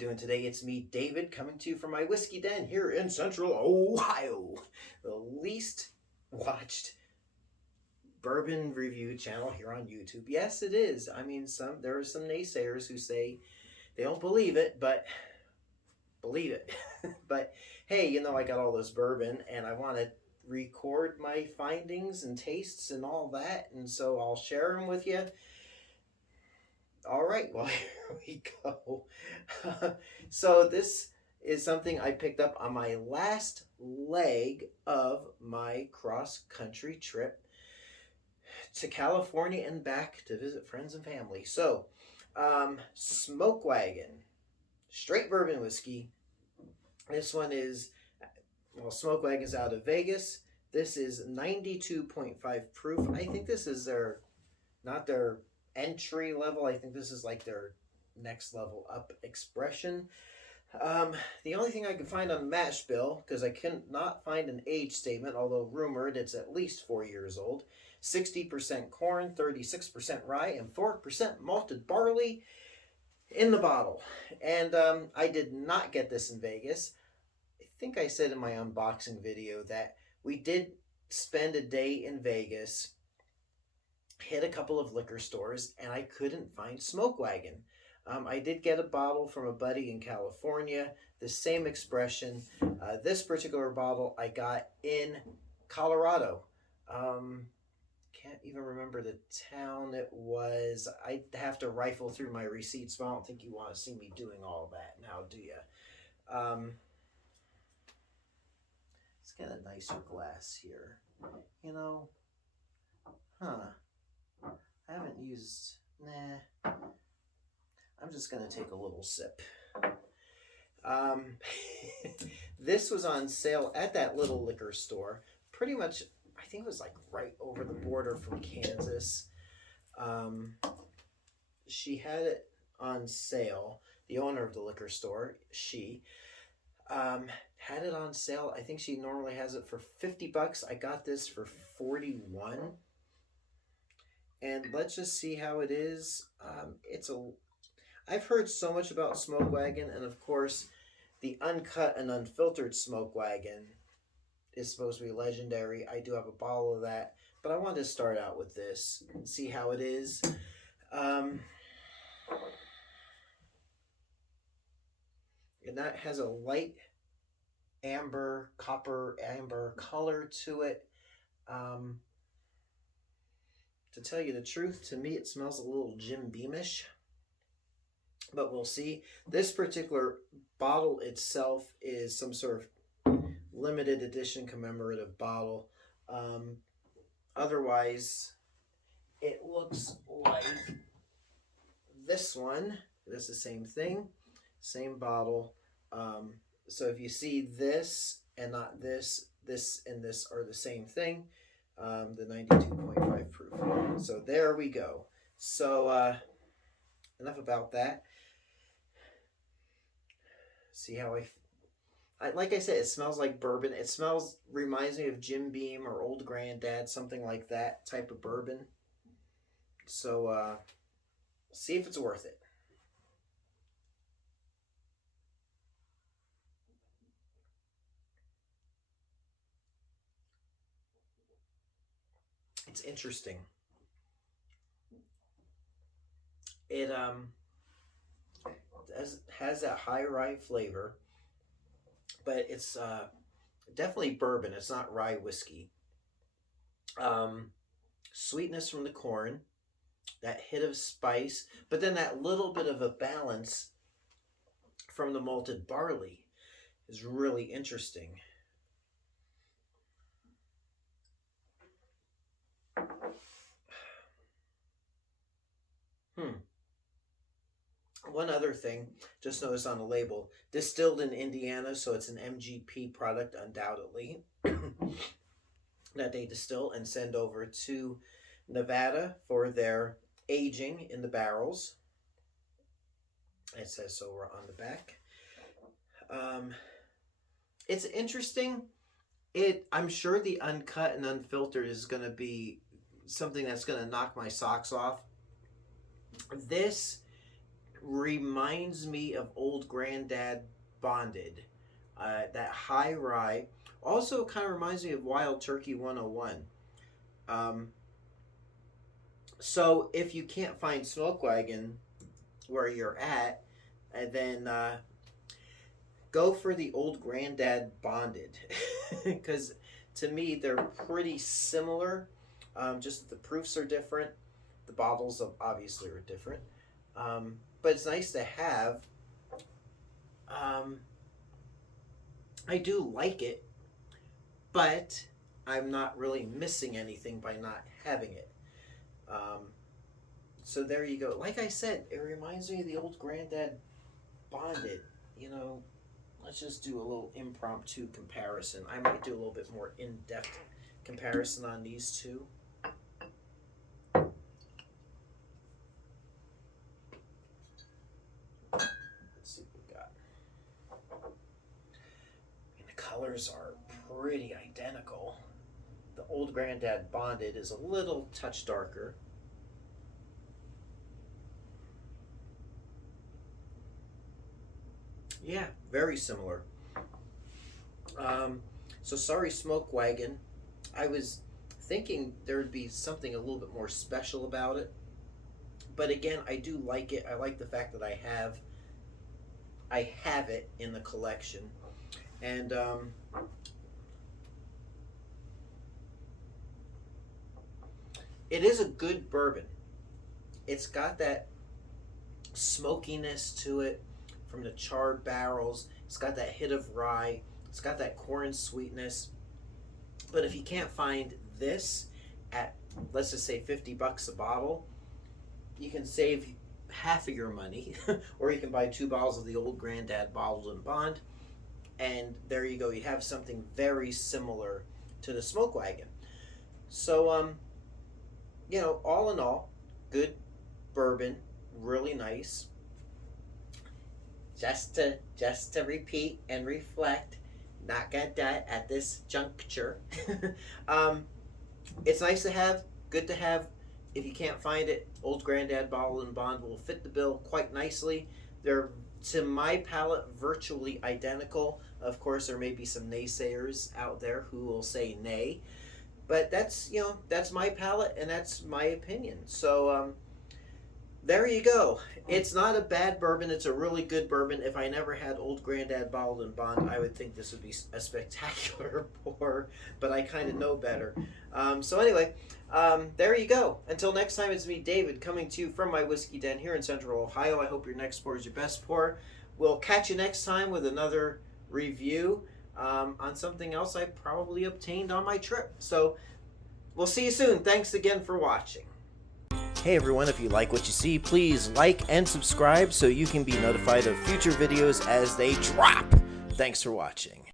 doing today? It's me, David, coming to you from my whiskey den here in Central Ohio, the least watched bourbon review channel here on YouTube. Yes, it is. I mean, there are some naysayers who say they don't believe it, but believe it. But hey, I got all this bourbon, and I want to record my findings and tastes and all that, and so I'll share them with you. All right, well, here we go. So this is something I picked up on my last leg of my cross-country trip to California and back to visit friends and family. So, Smoke Wagon, straight bourbon whiskey. This one is, Smoke Wagon's out of Vegas. This is 92.5 proof. I think this is not their entry level. I think this is like their next level up expression. The only thing I can find on the mash bill, because I cannot find an age statement, although rumored it's at least 4 years old. 60% corn, 36% rye, and 4% malted barley in the bottle. And I did not get this in Vegas. I think I said in my unboxing video that we did spend a day in Vegas, hit a couple of liquor stores, and I couldn't find Smoke Wagon. I did get a bottle from a buddy in California, the same expression. This particular bottle I got in Colorado. Can't even remember the town it was. I'd have to rifle through my receipts, but I don't think you want to see me doing all that now, do you? It's got a nicer glass here. I haven't used, I'm just going to take a little sip. This was on sale at that little liquor store. Pretty much, I think it was like right over the border from Kansas. She had it on sale. The owner of the liquor store, she had it on sale. I think she normally has it for $50. I got this for $41. And let's just see how it is. I've heard so much about Smoke Wagon, and of course, the uncut and unfiltered Smoke Wagon is supposed to be legendary. I do have a bottle of that, but I wanted to start out with this and see how it is. And that has a light copper amber color to it. To tell you the truth, to me it smells a little Jim Beamish, but we'll see. This particular bottle itself is some sort of limited edition commemorative bottle. Otherwise, it looks like this one. It's the same thing, same bottle. So if you see this and not this, this and this are the same thing. The 92.5 proof. So there we go. So enough about that. See how like I said, it smells like bourbon. It reminds me of Jim Beam or Old Granddad, something like that type of bourbon. So see if it's worth it. It's interesting. It has that high rye flavor, but it's definitely bourbon. It's not rye whiskey. Sweetness from the corn, that hit of spice, but then that little bit of a balance from the malted barley is really interesting. One other thing, just noticed on the label, distilled in Indiana, so it's an MGP product undoubtedly, that they distill and send over to Nevada for their aging in the barrels. It says so on the back. It's interesting. I'm sure the uncut and unfiltered is going to be something that's going to knock my socks off. This reminds me of Old Granddad Bonded. That high rye. Also kind of reminds me of Wild Turkey 101. So if you can't find Smoke Wagon where you're at, and then go for the Old Granddad Bonded. Because to me, they're pretty similar. Just the proofs are different. The bottles obviously are different. But it's nice to have. I do like it, but I'm not really missing anything by not having it. So there you go. Like I said, it reminds me of the Old Granddad Bonded. You know, let's just do a little impromptu comparison. I might do a little bit more in-depth comparison on these two. Let's see what we got. And the colors are pretty identical. The Old Granddad Bonded is a little touch darker. Yeah, very similar. So sorry, Smoke Wagon. I was thinking there would be something a little bit more special about it. But again, I do like it. I like the fact that I have it in the collection. And it is a good bourbon. It's got that smokiness to it from the charred barrels. It's got that hit of rye. It's got that corn sweetness. But if you can't find this at, let's just say, $50 a bottle, you can save half of your money. Or you can buy 2 bottles of the Old Granddad Bottled and Bond. And there you go. You have something very similar to the Smoke Wagon. So, you know, all in all, good bourbon, really nice. Just to repeat and reflect, not got that at this juncture. It's nice to have, good to have. If you can't find it, Old Granddad Bottled and Bond will fit the bill quite nicely. They're, to my palate, virtually identical. Of course, there may be some naysayers out there who will say nay, but that's, you know, that's my palate and that's my opinion. So there you go. It's not a bad bourbon. It's a really good bourbon. If I never had Old Granddad Bottled and Bond, I would think this would be a spectacular pour, but I kind of know better. So anyway, there you go. Until next time, it's me, David, coming to you from my whiskey den here in Central Ohio. I hope your next pour is your best pour. We'll catch you next time with another review on something else I probably obtained on my trip. So we'll see you soon. Thanks again for watching. Hey everyone, if you like what you see, please like and subscribe so you can be notified of future videos as they drop. Thanks for watching.